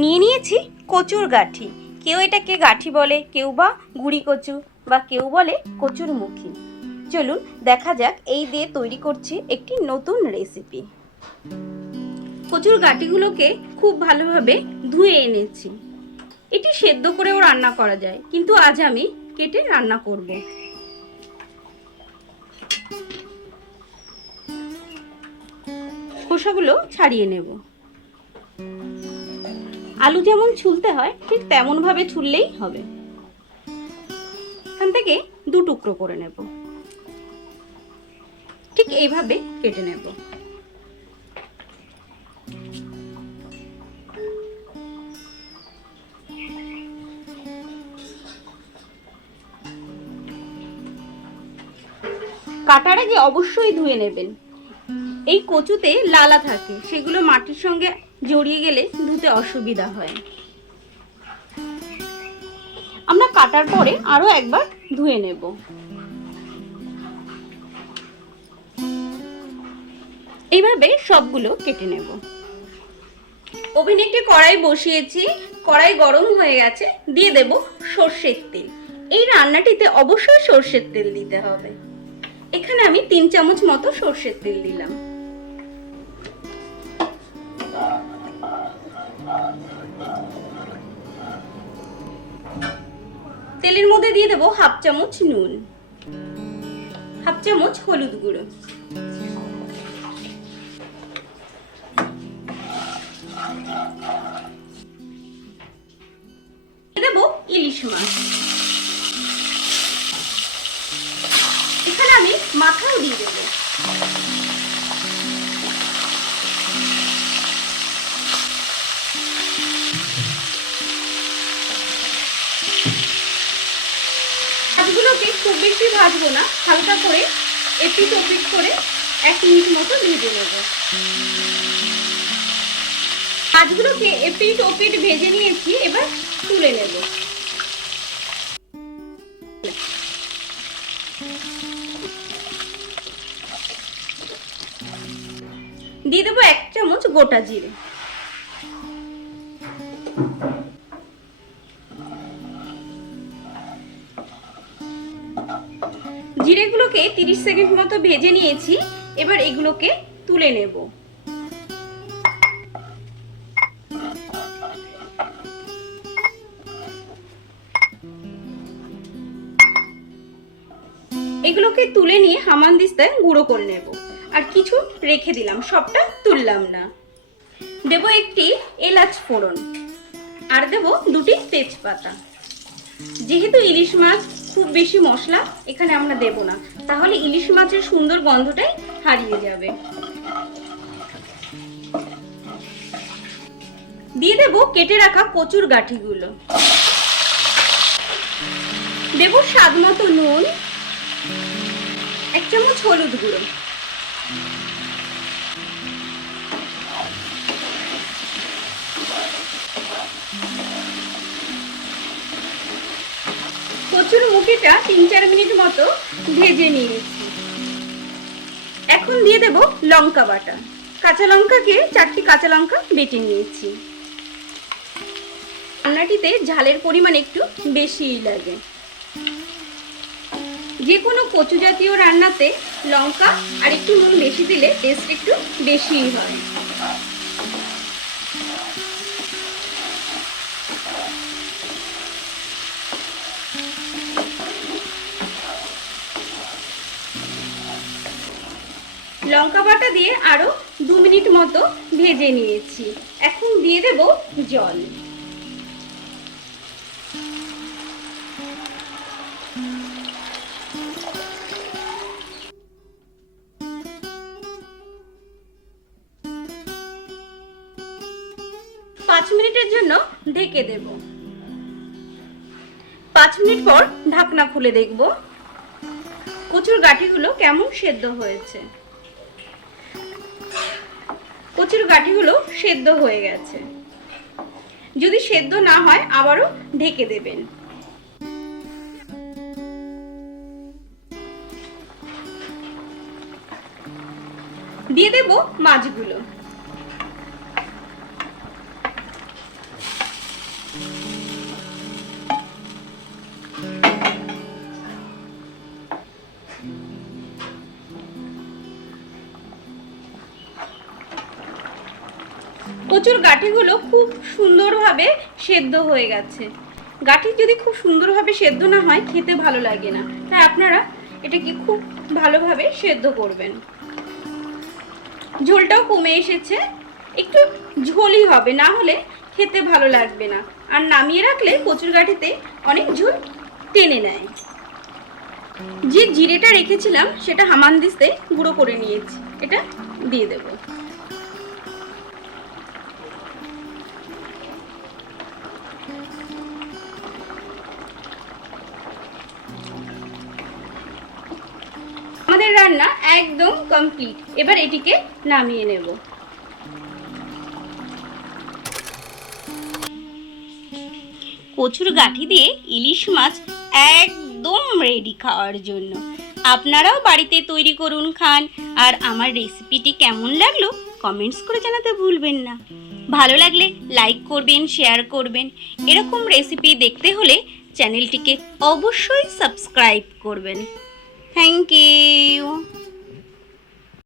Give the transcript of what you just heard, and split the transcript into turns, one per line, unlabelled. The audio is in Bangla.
নিয়ে নিয়েছি কচুর গাঠি। কেউ এটাকে গাঠি বলে, কেউ বা গুড়ি কচু, বা কেউ বলে কচুর মুখী। চলুন দেখা যাক এই দিয়ে তৈরি করছি একটি নতুন রেসিপি কচুর গাঠিগুলোকে খুব ভালোভাবে ধুয়ে এনেছি। এটি সেদ্ধ করেও রান্না করা যায়, কিন্তু আজ আমি কেটে রান্না করব। খোসাগুলো ছাড়িয়ে নেব। আলু যেমন ছুলতে হয়, ঠিক তেমন ভাবে ছুললেই হবে। এখান থেকে দু টুকরো করে নেব। ঠিক এইভাবে কেটে নেব। কাটার আগে অবশ্যই ধুয়ে নেবেন। এই কচুতে লালা থাকে। সেগুলো মাটির সঙ্গে জড়িয়ে গেলে ধুতে অসুবিধা হয়। আমরা কাটার পরে আরও একবার ধুয়ে নেব। এইভাবে সবগুলো কেটে নেব। ওভেনে একটি কড়াই বসিয়েছি। কড়াই গরম হয়ে গেছে। দিয়ে দেব সর্ষের তেল। এই রান্নাটিতে অবশ্যই সর্ষের তেল দিতে হবে। এখানে আমি তিন চামচ মতো সর্ষের তেল দিলাম। তেলের মধ্যে দিয়ে দেবো হাফ চামচ নুন, হাফ চামচ হলুদ গুঁড়ো। দেবো ইলিশ মাছ। মাথাও দিয়ে দেবো। মাছগুলোকে খুব বেশি ভাজবো না, হালকা করে এপিট ওপিট করে এক মিনিট মতো ভেজে নেব। মাছগুলোকে এপিট ওপিট ভেজে নিয়েছি, এবার তুলে নেব। দিয়ে দেবো এক চামচ গোটা জিরে। জিরেগুলোকে তিরিশ সেকেন্ড মতো ভেজে নিয়েছি, এবার এগুলোকে তুলে নেব। এগুলোকে তুলে নিয়ে হামানদিস্তায় গুঁড়ো করে নেব। আর কিছু রেখে দিলাম, সবটা তুললাম না। দেব একটি এলাচ ফোড়ন আর দেব দুটি তেজপাতা। যেহেতু ইলিশ মাছ খুব বেশি মশলা এখানে আমরা দেব না, তাহলে ইলিশ মাছের সুন্দর গন্ধটাই হারিয়ে যাবে। দিয়ে দেব কেটে রাখা কচুর গাঠিগুলো। দেব স্বাদ মতো নুন, এক চামচ হলুদ গুঁড়ো। কচুর মুখিটা তিন চার মিনিট মতো ভেজে নিয়েছি এখন দিয়ে দেব লঙ্কা বাটা। কাঁচা লঙ্কাকে চারটি কাঁচা লঙ্কা বেটে নিয়েছি। রান্নাটিতে ঝালের পরিমাণ একটু বেশিই লাগে। যে কোনো কচু জাতীয় রান্নাতে লঙ্কা আর একটু নুন বেশি দিলে টেস্ট একটু বেশিই হয়। লঙ্কা বাটা দিয়ে আরও দু মিনিট মতো ভেজে নিয়েছি। এখন দিয়ে দেব জল। পাঁচ মিনিটের জন্য ঢেকে দেব। পাঁচ মিনিট পর ঢাকনা খুলে দেখব। কচুর গাঠিগুলো কেমন সেদ্ধ হয়েছে। কচুর গাঠিগুলো সেদ্ধ হয়ে গেছে। যদি সেদ্ধ না হয়, আবারও ঢেকে দেবেন। দিয়ে দেব মাছগুলো। কচুর গাঠিগুলো খুব সুন্দরভাবে সেদ্ধ হয়ে গেছে। গাঠি যদি খুব সুন্দরভাবে সেদ্ধ না হয়, খেতে ভালো লাগে না। তাই আপনারা এটাকে খুব ভালোভাবে সেদ্ধ করবেন। ঝোলটাও কমে এসেছে। একটু ঝোলই হবে, না হলে খেতে ভালো লাগবে না। আর নামিয়ে রাখলে কচুর গাঠিতে অনেক ঝোল টেনে নেয়। যে জিরেটা রেখেছিলাম, সেটা হামানদিস্তে গুঁড়ো করে নিয়েছি। এটা দিয়ে দেবো। আমাদের রান্না একদম কমপ্লিট এবার এটিকে নামিয়ে নেব। কচুর গাঠি দিয়ে ইলিশ মাছ একদম রেডি খাওয়ার জন্য। আপনারাও বাড়িতে তৈরি করুন খান। আর আমার রেসিপিটি কেমন লাগল কমেন্টস করে জানাতে ভুলবেন না। ভালো লাগলে লাইক করবেন শেয়ার করবেন। এরকম রেসিপি দেখতে হলে চ্যানেলটিকে অবশ্যই সাবস্ক্রাইব করবেন। Thank you